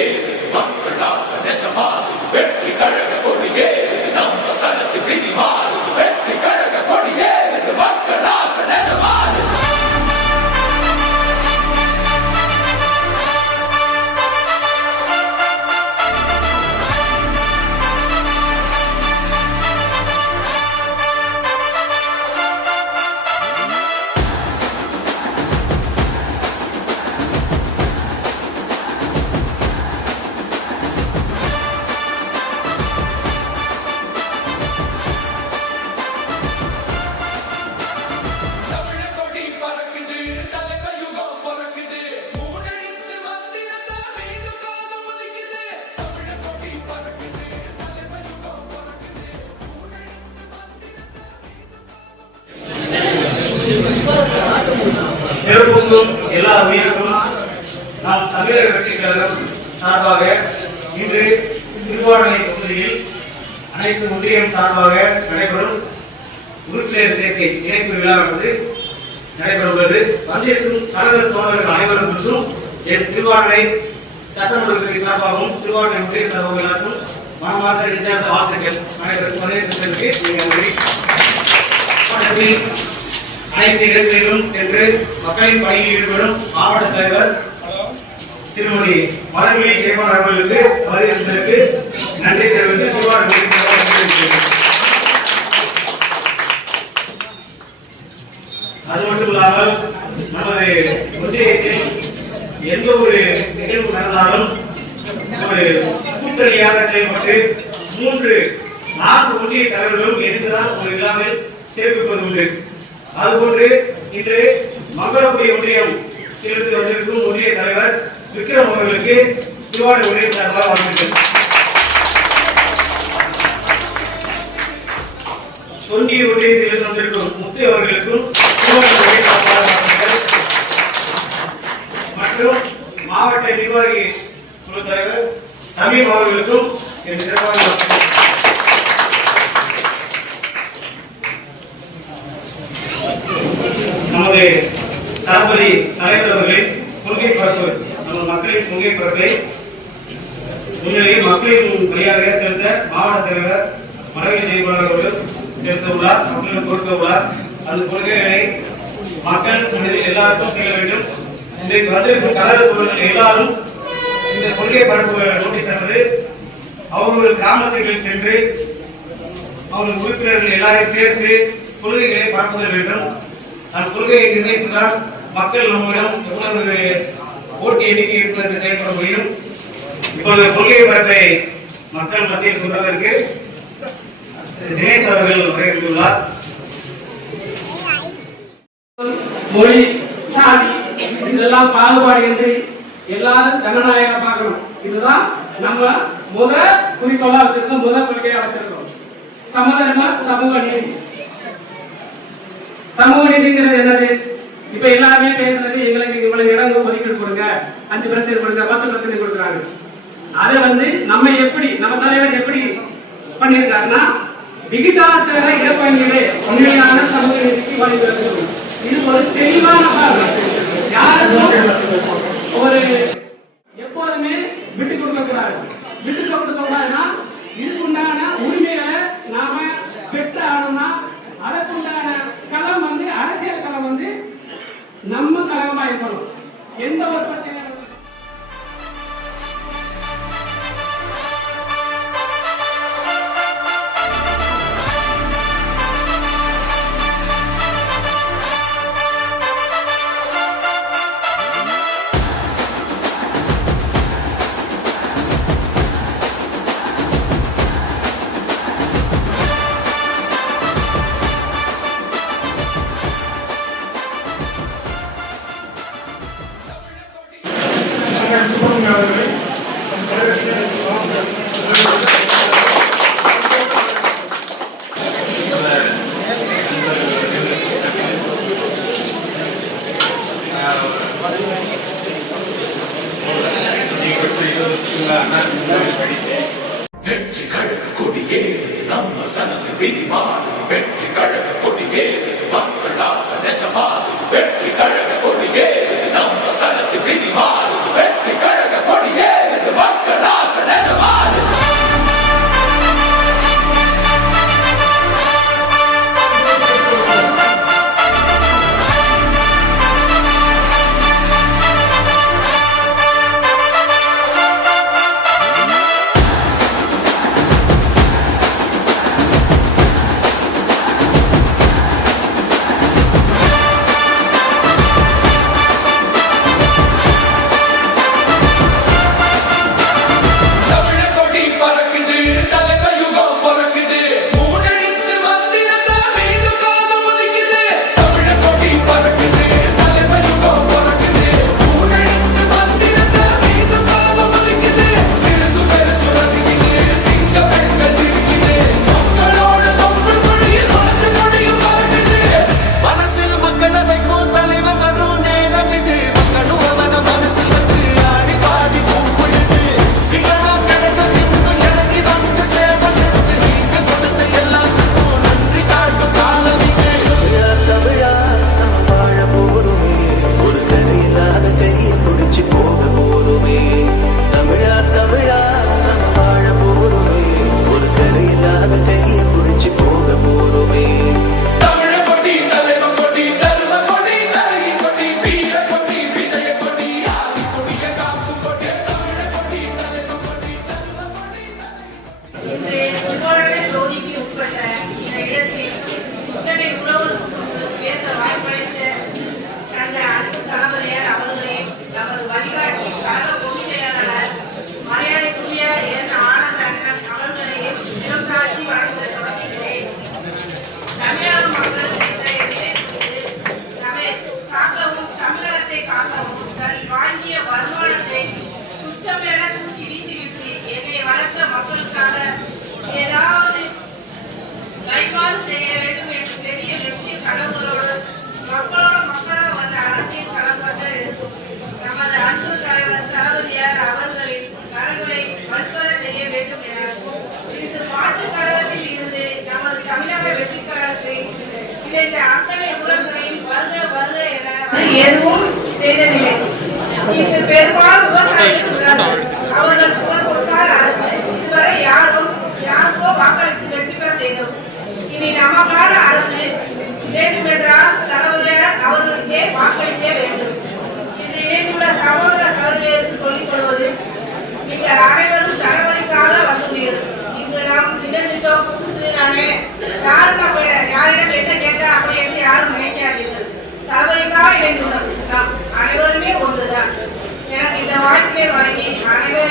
கொடியேறுது மக்கள் ஆசை நிஜமாகுது வெற்றி கழக கொடியேறுது நம்ம சனத்து விதி மாறுது வெற்றி கழக கொடியேறுது மக்கள் ஆசை நிஜமாகுது. பிறப்புக்கும் எல்லா உயிருக்கும் நாம் தமிழக வெற்றி கழகம் சார்பாக இன்று திருவாரணை பகுதியில் அனைத்து ஒன்றியம் சார்பாக நடைபெறும் உறுப்பினர் சேர்க்கை இணைப்பு விழாவானது நடைபெறுகிறது. வந்திருக்கும் கழக தோழர்கள் அனைவரும் மற்றும் என் திருவாரணை சட்டமன்ற சார்பாகவும் திருவாரணை ஒன்றிய சார்பாக எல்லாருக்கும் மனமார்ந்த நெஞ்சார்ந்த வாழ்த்துக்கள். அனைவருக்கும் வரவேற்பதற்கு அனைத்து இடங்களிலும் சென்று மக்களின் பணியில் ஈடுபடும் மாவட்ட தலைவர் திருமதி மலர்விழி ஜெயபால் அவர்களுக்கு வருகிறதற்கு நன்றி தெரிவித்து அது மட்டுமில்லாமல் நமது ஒன்றியத்தில் எந்த ஒரு நிகழ்வு நடந்தாலும் ஒரு கூட்டணியாக செயல்பட்டு 3-4 ஒன்றிய தலைவர்களும் எதிர்த்துதான் ஒரு விழாவில் சிறப்பிப்பது உண்டு. அதுபோன்று இன்று மங்களக்குடி ஒன்றியம் சேர்ந்து வந்திருக்கும் ஒன்றிய தலைவர் விக்ரம் அவர்களுக்கு திருவாரூர் ஒன்றிய சார்பாக வாழ்த்துக்கள். தொண்டிய ஒன்றியத்தில் வந்திருக்கும் முத்து அவர்களுக்கும் திருவாரூர் ஒன்றிய சார்பாக வாழ்த்துக்கள். மற்றும் மாவட்ட நிர்வாகி குழு தலைவர் தமிழ் அவர்களுக்கும் என் சிறப்பாக வாழ்த்துக்கள். நமது தளபதி தலைவர் அவர்களின் கொள்கை பரப்பு நம்ம மக்களின் கொள்கை பரப்பை முன்னிலையில் மக்களின் வழியாக செலுத்த மாவட்ட தலைவர் மலர்விழி ஜெயபால் அவர்கள் செலுத்த உள்ளார். மக்களுக்கு கொடுக்க உள்ளார். அந்த கொள்கைகளை மக்கள் மனதில் எல்லாருக்கும் செய்ய வேண்டும். இன்றைக்கு வந்திருக்கும் கழக தோழர்கள் எல்லாரும் இந்த கொள்கை பரப்பு நோட்டீஸ் ஆனது அவர்கள் கிராமத்தில் சென்று அவர்கள் உறுப்பினர்கள் எல்லாரையும் சேர்த்து கொள்கைகளை பரப்புதல் வேண்டும். அந்த கொள்கையை நிர்ணயிப்பதால் மக்கள் நம்மிடம் எவ்வளவு ஓட்டு எண்ணிக்கை இருப்பதற்கு செயல்பட முடியும். இப்பொழுது கொள்கை பரப்பை மக்கள் மத்தியில் சொல்வதற்கு தினேஷ் அவர்கள் உரையாற்றியுள்ளார். மொழி சாதி இதெல்லாம் பாகுபாடு என்று எல்லாரும் ஜனநாயக பார்க்கணும். இதுதான் நம்ம குறிக்கோளா வச்சிருக்கோம், கொள்கையா வச்சிருக்கோம். சமதர்ம சமூக நீதி. சமூக நீதிங்கிறது என்னது? இப்ப எல்லாருமே பேசுறது எங்களுக்கு இவ்வளவு இடம் ஒதுக்கீடு கொடுங்க, 5% கொடுங்க, 10% கொடுக்குறாங்க. அதை நம்ம எப்படி நம்ம தலைவர் எப்படி பண்ணியிருக்காருன்னா விகிதாச்சார இடப்பங்கீடு உண்மையான சமூக நீதிக்கு வழிவகுக்கும். இது ஒரு தெளிவான யாருக்கும் ஒரு எப்போதுமே விட்டு கொடுக்க கூடாது. விட்டு கொடுக்க கூடாதுன்னா இதுக்குண்டான உரிமைகளை நாம பெற்று ஆகணும்னா அதற்குண்டான களம் அரசியல் களம் நம்ம களமா இருக்கணும். எந்த ஒரு பிரச்சனை வெற்றி கழக கொடியேறுது நம்ம சனத்து விதி மாறுது வெற்றி கழக கொடியேறுது மக்கள் ஆசை நிஜமாகுது வெற்றி கழக கொடியேறுது நம்ம சனத்து விதி மாறுது வெற்றி கழக கொடியேறுது ஏதாவது கைமாறு செய்ய வேண்டும் என்ற பெரிய லட்சிய கனவுகளோடு மக்களாக வந்த அரசியல் களப்பட்ட இருக்கும் நமது அன்பு தலைவர் தளபதியார் அவர்களின் கரங்களை வலுப்பெற செய்ய வேண்டும் என இன்று மாற்றுக் கழகத்தில் இருந்து நமது தமிழக வெற்றி கழகத்தை இணைந்த அத்தனை உறவுகளையும் வருக வருக என எதுவும் செய்ததில்லை. இன்று பெரும்பாலும் விவசாயிகள் அவர்கள் குரல் கொடுக்காத அரசு இதுவரை யாருக்கோ வாக்களித்து வெற்றி பெற செய்தோம். இனி நமக்கான அரசு வேண்டுமென்றால் தளபதியார் அவர்களுக்கே வாக்களிக்க வேண்டும். இன்று இணைந்துள்ள சகோதர சகோதரிகளுக்கு சொல்லிக் கொள்வது, நீங்கள் அனைவரும் தளபதிக்காக வந்துள்ளீர்கள். இங்கு நாம் இணைந்துட்டோம் புதுசு தானே, யாரிடம் என்ன கேட்க அப்படி என்று யாரும் நினைக்காதீர்கள். தளபதிக்காக இணைந்துள்ளோம். நாம் அனைவருமே ஒன்றுதான். எனக்கு இந்த வாய்ப்பினை வழங்கி அனைவரும்